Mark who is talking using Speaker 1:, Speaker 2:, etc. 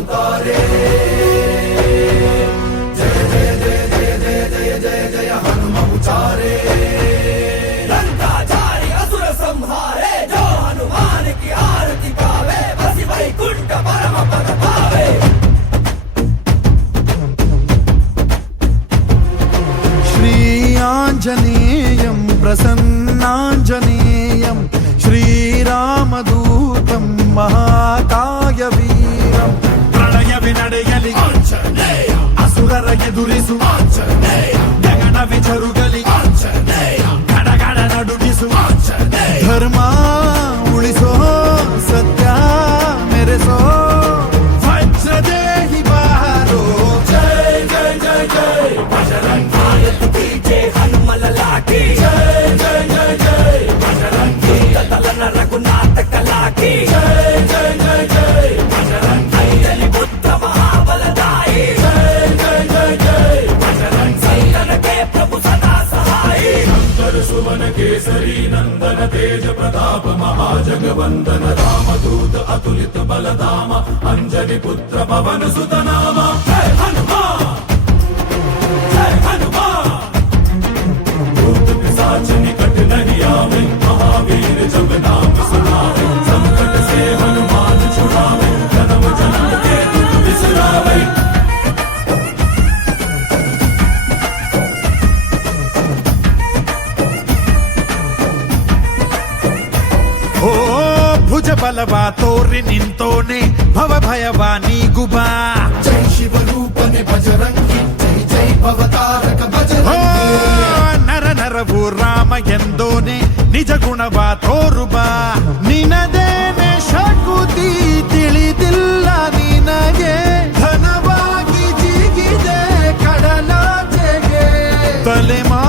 Speaker 1: उतारे जय जय जय जय जय जय जय जय हनुमा उचारे लंका असुर संहारे जो हनुमान की आरती परम पद पावे
Speaker 2: श्री आञ्जनेयं प्रसन्नाञ्जनेयं श्रीरामदूतं महाका ఎదురిసు. జగడ విచరుగా
Speaker 1: సువన కేసరి నందన తేజ ప్రతాప మహాజగవందన రామదూత అతులిత బలధామ అంజలి పుత్ర పవన సుతనామ
Speaker 2: ಭುಜ ಬಲವ ತೋರಿ ನಿಂತೋನೆ ಭವ ಭಯವ ನೀಗುಬಾ
Speaker 1: ಜೈ ಶಿವರೂಪನೆ ಬಜರಂಗಿ ಜೈ ಜೈ ಭವತಾರಕ ಬಜರಂಗಿ
Speaker 2: ನರ ನರವು ರಾಮ ಎಂದೋನೆ ನಿಜ ಗುಣವ ತೋರುಬಾ ನಿನದೇನೆ ಶಕುತಿ ತಿಳಿದಿಲ್ಲ ನಿನಗೆ ಘನವಾಗಿ ಜೀಗಿದೆ ಕಡಲಾಚೆಗೆ. ತಲೆಮಾ